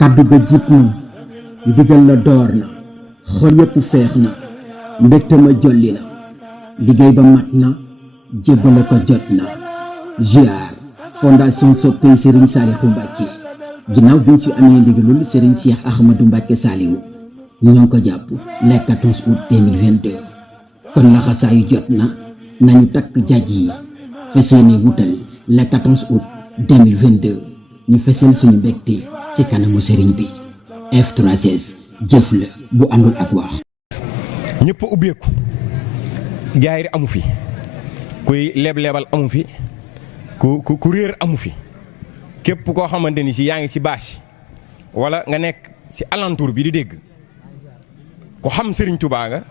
kaddu ga jib na ndigal la door na xol yépp feex na mbégte ma jolli na liggéey ba mat na jébbale ko jot na ziar fondation soppey Serigne Saliou Mbacké ginnaaw bi ñu ci amee ndigalul Serigne Cheikh Ahmadou Mbacké Saliou ñoo ngi ko jàpp le 14 août 2022 kon laxasaayu jot na nañu takk jaaj yi feseene wutal le 14 août 2022 ñu feseel suñu mbégte ci kanamu Serigne bi F3S jëf la bu àndul ak wax. ñëpp ubbeeku jaayir amu fi kuy leb-lebal amu fi ku réer amu fi képp koo xamante ni si yaa ngi si bâche wala nga nekk si alentour bi di dégg ku xam Serigne Touba nga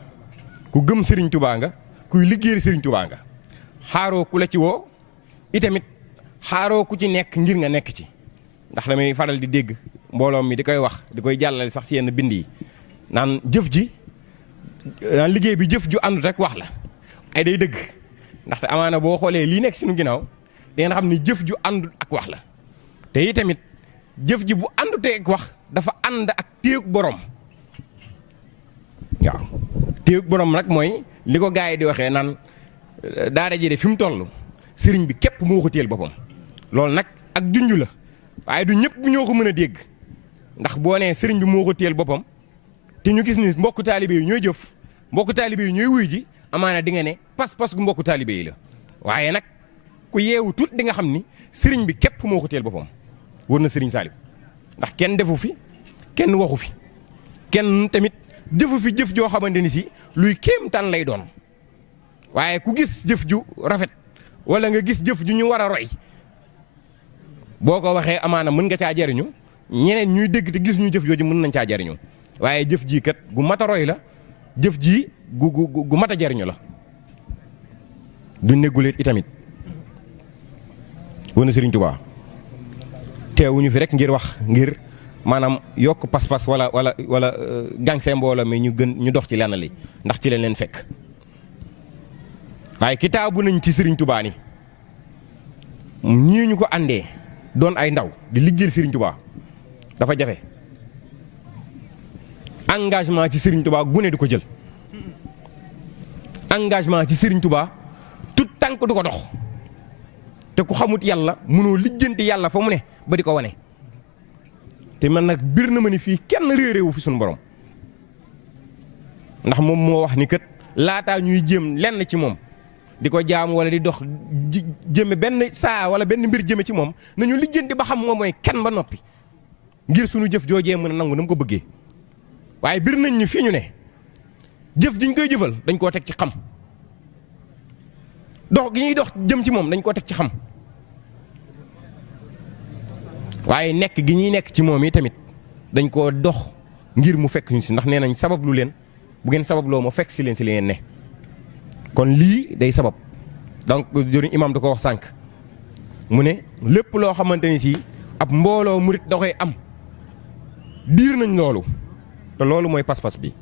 ku gëm Serigne Touba nga kuy liggéeyal Serigne Touba nga xaaroo ku la ci woo itamit xaaroo ku ci nekk ngir nga nekk ci ndax damay faral di dégg mbooloo mi di koy wax di koy jàllale sax si yenn bind yi naan jëf ji naan liggéey bi jëf ju àndut rek wax la ay day dëgg ndaxte amaana boo xoolee lii nekk suñu ginnaaw di ngeen xam ni jëf ju àndut ak wax la te yi tamit jëf ji bu àndutee ak wax dafa ànd ak téyug borom waaw téyug borom nag mooy li ko gars yi di waxee naan daara ji de fi mu toll sëriñ bi képp moo ko téyel boppam loolu nag ak junj la waaye du ñëpp ñoo ko mën a dégg ndax boo nee sëriñ bi moo ko téyel boppam te ñu gis ni mbokku taalibe yi ñooy jëf mbokku taalibe yi ñooy wuy ji amaana di nga ne pas-pas gu mbokku taalibe yi la waaye nag ku yeewu tuut di nga xam ni sëriñ bi képp moo ko téyel boppam wër na sëriñ Saliou ndax kenn defu fi kenn waxu fi kenn tamit jëfu fi jëf joo xamante ni si luy kéemtaan lay doon waaye ku gis jëf ju rafet wala nga gis jëf ju ñu war a roy boo ko waxee amaana mën nga caa jariñu ñeneen ñuy dégg te gis ñu jëf jooju mën nañ caa jariñu waaye jëf jii kat gu mat a roy la jëf ji gu mat a jariñu la du négguleet itamit wana Serigne Touba teewuñu fi rek ngir wax ngir maanaam yokk pas-pas wala gang see mbooloo mi ñu dox ci lenn li ndax ci leen fekk waaye kitaabu nañ ci Serigne Touba ni ñii ñu ko àndee doon ay ndaw di liggéeyal Serigne Touba dafa jafe engagement ci Serigne Touba gune du ko jël engagement ci Serigne Touba tout tànk du ko dox te ku xamut yàlla mënoo lijjanti yàlla fa mu ne ba di ko wane te man nag bir na ma ni fii kenn réeréewu fi suñu borom ndax moom moo wax ni kat laataa ñuy jéem lenn ci moom di ko jaam wala di dox jëme benn saa wala benn mbir jëme ci moom nañu lijjanti ba xam moom mooy kenn ba noppi ngir suñu jëf joojee mën a nangu na mu ko bëggee waaye bir nañ ñu fii ñu ne jëf ji ñu koy jëfal dañ koo teg ci xam dox gi ñuy dox jëm ci moom dañ koo teg ci xam waaye nekk gi ñuy nekk ci moom yi tamit dañ koo dox ngir mu fekk ñu si ndax nee nañ sabab lu leen bu ngeen sabab loo ma fekk si leen si li ngeen ne kon lii day sabab donc jëriñ imam da ko wax sànq mu ne lépp loo xamante ni si ab mbooloo murit da koy am diir nañ loolu te loolu mooy pas-pas bi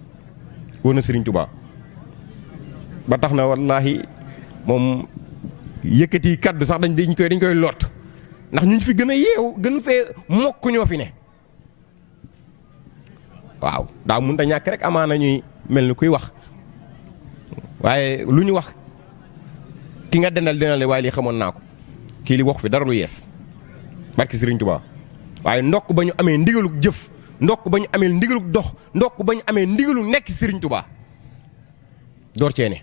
wóor na Serigne Touba ba tax na wallaahi moom yëkkati kaddu sax dañ koy lot ndax ñu fi gën a yeewu gën fee mokk ñoo fi ne waaw daa mun ta ñàkk rek amaana ñuy mel ni kuy wax waaye lu ñu wax ki nga dendal waaye lii xamoon naa ko kii li wax fi dara lu yees barki Serigne Touba waaye ndokk ba ñu amee ndigalug jëf ndokk ba ñu amee ndigalug dox ndokk ba ñu amee ndigalug nekk Serigne Touba door cee ne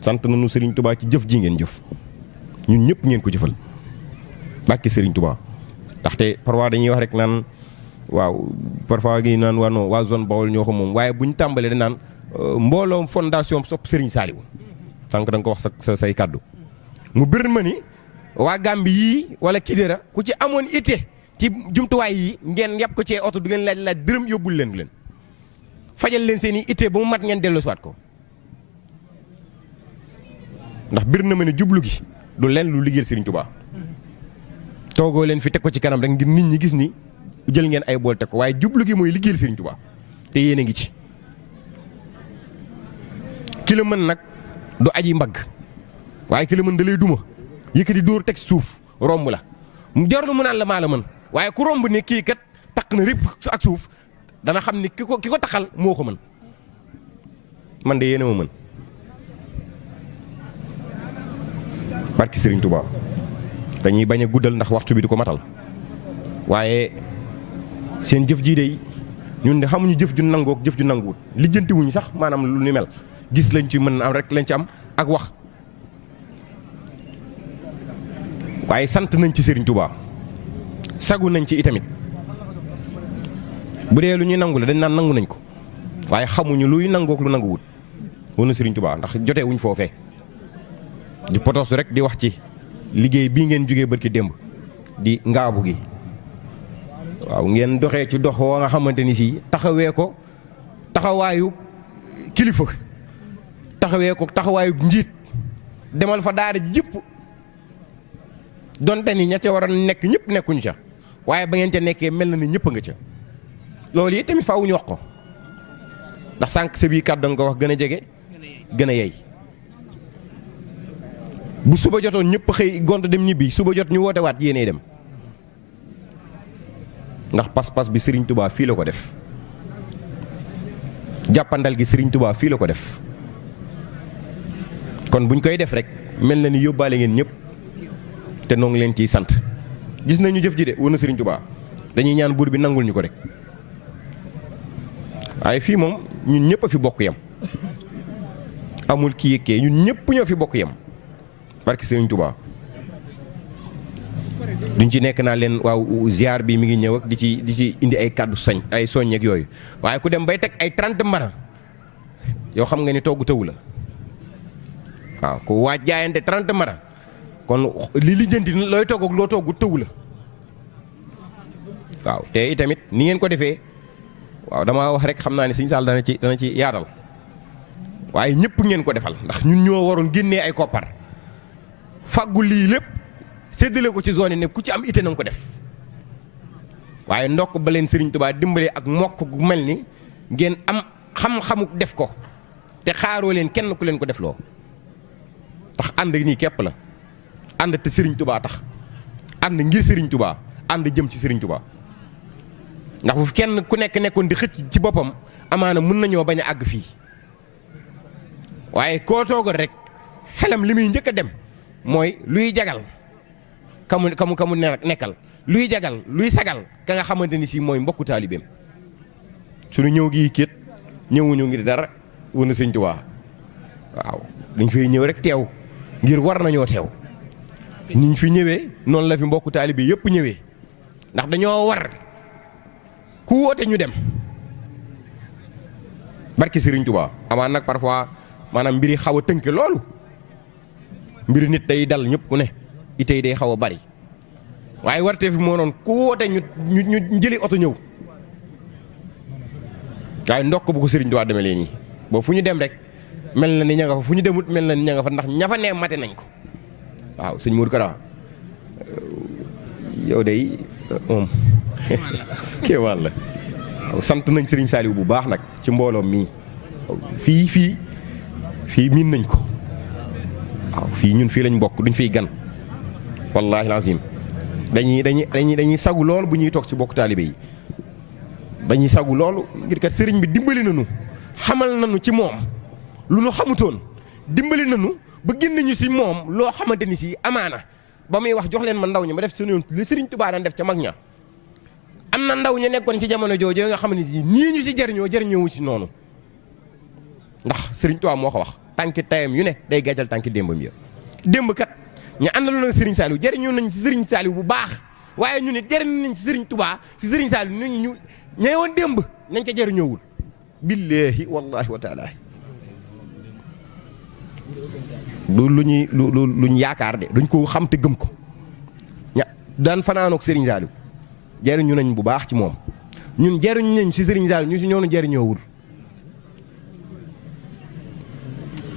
sant nañu Serigne Touba ci jëf ji ngeen jëf ñun ñëpp ngeen ko jëfal barki Serigne Touba ndaxte parfois dañuy wax rek naan waaw parfois gi naan waa zone Bawol ñoo ko moom waaye bu ñu tàmbalee dañ naan mbooloom fondation sopp Serigne Saliou sànq da nga ko wax sa say kàddu mu bir ma ni waa Gàmbi yii wala Kidira ku ci amoon itte ci jumtuwaay yi ngeen yàpp ko ci oto du ngeen laaj dërëm yóbbul leen fajal leen seen i itte ba mu mat ngeen delloosiwaat ko ndax bir na ma ne jublu gi du leen lu liggéeyal Serigne Touba toogoo leen fi teg ko ci kanam rek ngir nit ñi gis ni jël ngeen ay bool teg ko waaye jublu gi mooy liggéeyal Serigne Touba te yéen a ngi ci. ki la mën nag du aji mbagg waaye ki la mën da lay duma yëkkati dóor teg suuf romb la jarul mu naan la maa la mën waaye ku romb ni kii kat takk na rip ak suuf dana xam ni ki ko taxal moo ko mën man de yéen a ma mën barki Serigne Touba dañuy bañ a guddal ndax waxtu bi di ko matal waaye seen jëf jii de ñun de xamuñu jëf ju nangook jëf ju nanguwut lijjantiwuñu sax maanaam lu ni mel gis lañ ci mën am rek lañ ci am ak wax waaye sant nañ ci Serigne Touba sagu nañ ci itamit bu dee lu ñuy nangu la dañ naan nangu nañ ko waaye xamuñu luy nangook lu nanguwut woon na Serigne Touba ndax jotee wuñ foofee di potos rek di wax ci liggéey bii ngeen jógee barki démb di ngaabu gi waaw ngeen doxee ci dox wa nga xamante ni si taxawee ko taxawaayu kilifa taxawee ko taxawaayu njiit demal fa daara ji yëpp donte ni ña ca war a nekk ñëpp nekkuñu ca waaye ba ngeen ca nekkee mel na ni ñëpp a nga ca loolu yi tamit faaw ñu wax ko ndax sànq sa bii kàddu nga ko wax gën a jege gën a yey bu suba jotoon ñëpp xëy gont dem ñibbi suba jot ñu woote waat yéenay dem ndax pas-pas bi Serigne Touba fii la ko def jàppandal gi Serigne Touba fii la ko def kon buñ koy def rek mel na ni yóbbaale ngeen ñëpp te noo ngi leen ciy sant gis nañu jëf ji de wër na Serigne Touba dañuy ñaan buur bi nangul ñu ko rek waaye fii moom ñun ñëpp a fi bokk yem amul kii yëkkee ñun ñëpp ñoo fi bokk yem barke Serigne Touba duñ ci nekk naa leen waaw ziar bi mi ngi ñëw ak di ci indi ay kàddu sañ ay soññeek yooyu waaye ku dem bay teg ay 30 mbana yow xam nga ni togg tëwu la waaw ku waaj jaayante 30 mbana kon li lijjanti looy togg ak loo togg tëwu la waaw te itamit ni ngeen ko defee waaw damaa wax rek xam naa ne Sëñ Saal dana ci yaatal waaye ñëpp ngeen ko defal ndax ñun ñoo waroon génnee ay koppar fàggu lii lépp séddale ko ci zone yi ne ku ci am ite na nga ko def waaye ndokk ba leen Serigne Touba dimbalee ak mokk gu mel ni ngeen am xam-xamu def ko te xaaroo leen kenn ku leen ko def loo tax ànd nii képp la ànd te Serigne Touba tax ànd ngir Serigne Touba ànd jëm ci Serigne Touba ndax bu fi kenn ku nekkoon di xëcc ci boppam amaana mën nañoo bañ a àgg fii waaye koo toogal rek xelam li muy njëkk a dem mooy luy jagal kamu nekkal luy jagal luy sagal ka nga xamante ni si mooy mbokku taalibeem suñu ñëw gii kéet ñëwuñu ngir dara wër na Sëñ Tuubaa waaw dañ fay ñëw rek teew ngir war nañoo teew niñ fi ñëwee noonu la fi mbokku taalibe yëpp ñëwee ndax dañoo war ku woote ñu dem barki Sëriñ Tuubaa amaan nag parfois maanaam mbiri xaw a tënk loolu mbiri nit day dal ñëpp ku ne itey day xaw a bari waaye warte fi moo noon ku woote ñu jëli oto ñëw waaye ndokk bu ko Sëriñ Tuubaa demee leen nii boo fu ñu dem rek mel na ni ña nga fa fu ñu demut mel na ni ña nga fa ndax ña fa nee mate nañ ko waaw sëñ Modou Kara yow day moom kéemaan la waaw sant nañ Sëriñ Saliou bu baax nag ci mbooloom mii fii miin nañ ko waaw fii ñun fii lañ bokk duñ fiy gan wallaahi lazim dañuy sagu lool bu ñuy toog ci bokk taalibe yi dañuy sagu loolu ngir kat sëriñ bi dimbali nañu xamal nañu ci moom lu nu xamutoon dimbali nañu ba génn ñu si moom loo xamante ni si amaana ba muy wax jox leen ma ndaw ñi ma def seen yoon li Sëriñ Tuubaa daan def ca mag ña am na ndaw ñu nekkoon ci jamono jooju nga xam ne si nii ñu si jëriñoo si noonu ndax Sëriñ Tuubaa moo ko wax tànki tayam yu ne day gàccal tànki démbam ya démb kat ñu àndaloon ak Sëriñ Saliou jëriñoo nañ si Sëriñ Saliou bu baax waaye ñu ne jëriñ nañ si Sëriñ Tuubaa si Sëriñ Saliou ñu ñëwoon démb nañ ca jëriñoowul billaahi wallaahi wa taala du lu ñu yaakaar de duñ ko xam te gëm ko ña daan fanaanook Sëriñ Saliou jëriñu nañ bu baax ci moom ñun jëriñu nañ si Sëriñ Saliou ñu si ñoonu jëriñoowul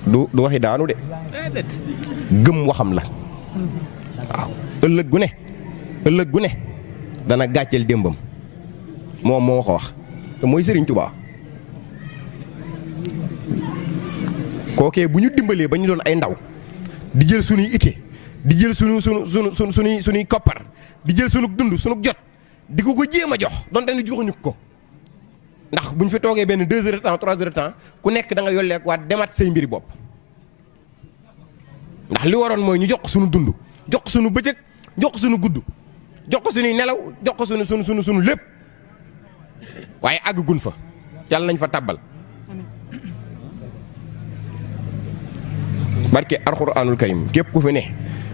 du waxi daanu de gëm waxam la waaw ëllëg gu ne dana gàcceel démbam moom moo ko wax te mooy Sëriñ Tuubaa kookee bu ñu dimbalee ba ñu doon ay ndaw di jël suñuy ité di jël suñuy koppar di jël sunu dund sunu jot di ko jéem a jox donte ni joxuñu ko ndax buñ fi toogee benn 2 heures de temps 3 heures de temps ku nekk da nga yolleek waat demat say mbiri bopp ndax li waroon mooy ñu jox ko sunu dund jox ko sunu bëccëg jox ko sunu gudd jox ko sunuy nelaw jox ko sunu lépp waaye àgguñ fa yàlla nañ fa tàbbal barke alxuraanul karim képp ku fi ne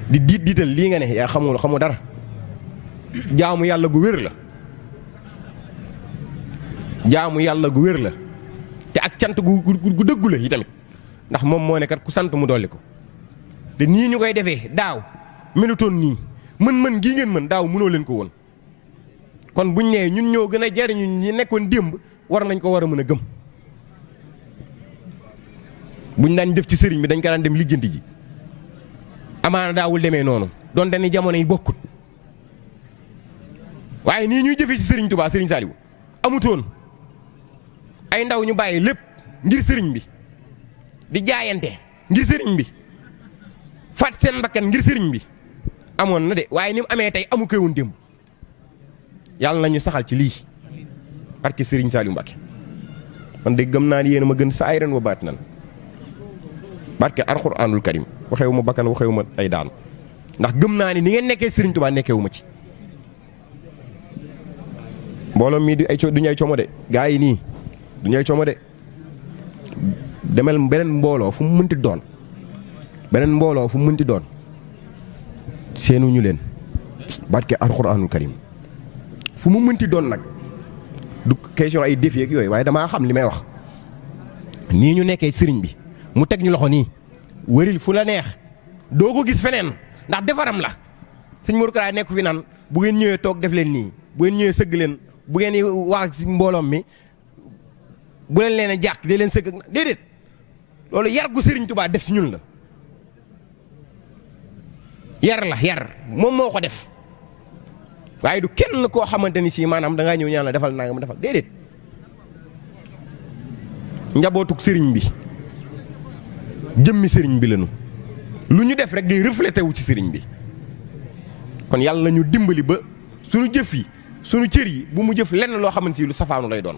di diital lii nga ne yaa xamu dara jaamu yàlla gu wér la jaamu yàlla gu wér la te ak cant gu dëggu la yi tamit ndax moom moo ne kat ku sant mu dolli ko te nii ñu koy defee daaw melutoon nii mën gii ngeen mën daaw mënoo leen ko woon kon buñ nee ñun ñoo gën a jariñu ñi nekkoon démb war nañ ko war a mën a gëm buñ daan def ci sëriñ bi dañ ko daan dem lijjanti ji amaana daawul demee noonu donte ni jamono yi bokkut waaye nii ñuy jëfee ci sëriñ Touba sëriñ Saliou amutoon ay ndaw ñu bàyyi lépp ngir sëriñ bi di jaayante ngir sëriñ bi faat seen bakkan ngir sëriñ bi amoon na de waaye ni mu amee tey amu koy woon démb yàlla nañu saxal ci lii barke sëriñ Saliou Mbacké man de gëm naa ni yéen a ma gën saayiran wa baatinan barke alxuraanul karim waxewu ma bakkan waxewu ma ay daanu ndax gëm naa ni ngeen nekkee sëriñ Touba nekkewu ma ci mbooloo mii duñu ay coomo de gaa yi nii duñu ay coomo de demel beneen mbooloo fu mu mënti doon seenuñu leen barke alxuraanul karim fu mu mënti doon nag du question ay défi ak yooyu waaye damaa xam li may wax nii ñu nekkee sëriñ bi mu teg ñu loxo nii wëril fu la neex doo ko gis feneen ndax defaram la sëñ Modou Kara nekku fi naan bu ngeen ñëwee toog def leen nii bu ngeen ñëwee sëgg leen bu ngeen wax ci mbooloom mi bu leen leen a jàkk dee leen sëgg ak déedéet loolu yar gu sëriñ Touba def si ñun la yar moom moo ko def waaye du kenn koo xamante ni si maanaam da ngaa ñëw ñaan la defal naa nga ma defal déedéet njabootug sëriñ bi jëmmi sëriñ bi lañu lu ñu def rek day reflété wu ci sëriñ bi kon yàlla na ñu dimbali ba suñu jëf yi suñu cër yi bu mu jëf lenn loo xamante si lu safaanu lay doon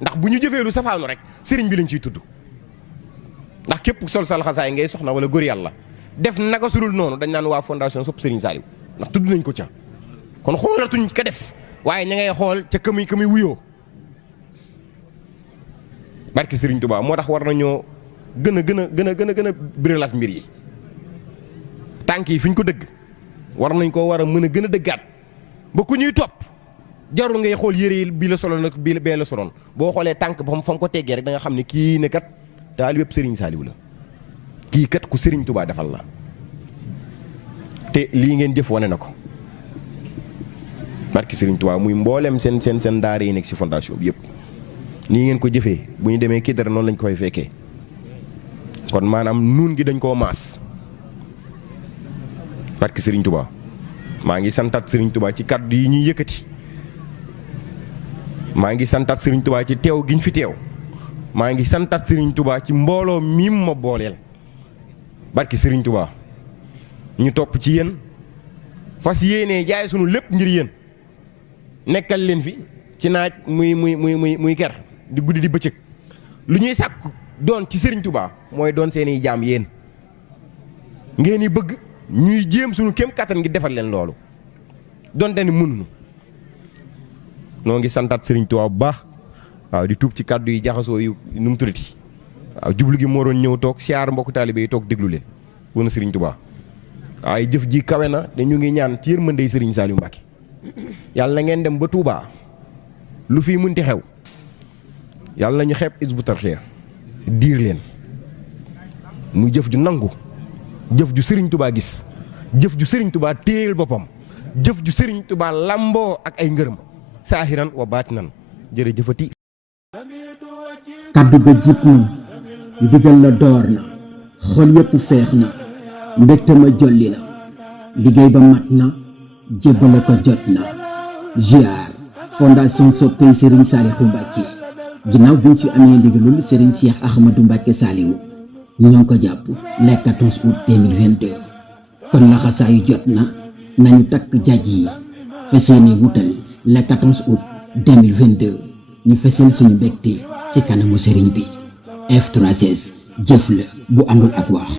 ndax bu ñu jëfee lu safaanu rek sëriñ bi lañ ciy tudd ndax képp sol sal xasaay ngay soxna wala góor yàlla def naka sulul noonu dañ naan waa fondation Sopp Sëriñ Saliou ndax tudd nañ ko ca kon xoolatuñ ka def waaye ña ngay xool ca ka muy wuyoo barki sëriñ Touba moo tax war nañoo gën a biralaat mbir yi tànk yi fi ñu ko dëgg war nañ koo war a mën a gën a dëggaat ba ku ñuy topp jarul ngay xool yére yi bii la soloon nag bii bee la soloon boo xoolee tànk ba fa mu ko teggee rek da nga xam ne kii ne kat taalibe yëpp Sëriñ Saliou la kii kat ku Sëriñ Touba defal la te lii ngeen jëf wane na ko barki Sëriñ Touba muy mboolem seen daara yi nekk ci fondation bi yëpp nii ngeen ko jëfee bu ñu demee Kidira noonu lañ koy fekkee kon maanaam nuun gi dañ koo maas barki Sëriñ Touba maa ngi santaat Sëriñ Touba ci kàddu yi ñuy yëkkati maa ngi santaat Sëriñ Touba ci teew giñ fi teew maa ngi santaat Sëriñ Touba ci mbooloo miim ma booleel barki Sëriñ Touba ñu topp ci yéen fas yéenee jaay sunu lépp ngir yéen nekkal leen fi ci naaj muy ker di guddi di bëccëg lu ñuy sàkk doon ci Sëriñ Touba mooy doon seeni jaam yéen ngeen yi bëgg ñuy jéem sunu kéem kattan ngi defal leen loolu donte ni mënuñu noo ngi santaat Sëriñ Touba bu baax waaw di tuub ci kàddu yi jaxasoo yu nu mu tuddati waaw jublu gi moo doon ñëw toog siyaar mbokk taalibe yi toog déglu leen wona Sëriñ Touba waaye jëf ji kawe na te ñu ngi ñaan ci yërmandey Sëriñ Saliou Mbacké yàlla na ngeen dem ba Touba lu fii mënti xew yàlla nañu xeeb Hizbut Tarqiyyah diir leen muy jëf ju nangu jëf ju Sëriñ Touba gis jëf ju Sëriñ Touba téyel boppam jëf ju Sëriñ Touba lamboo ak ay ngërëm saahiran wa baatinan jërëjëfati kaddu ga jib na ndigal la door na xol yépp feex na mbégte ma jolli na liggéey ba mat na jébbale ko jot na ziar fondation Soppey Sëriñ Saliou Mbacké ginnaaw bi ñu ci amee ndigalul Sëriñ Cheikh Ahmadou Mbacké Saliou ñoo ngi ko jàpp le 14 août 2022 kon laxasaayu jot na nañu takk jaj yi fas yéene wutal le 14 août 2022 ñu fesal suñu mbégte ci kanamu sëriñ bi F3S jëf la bu àndul ak wax.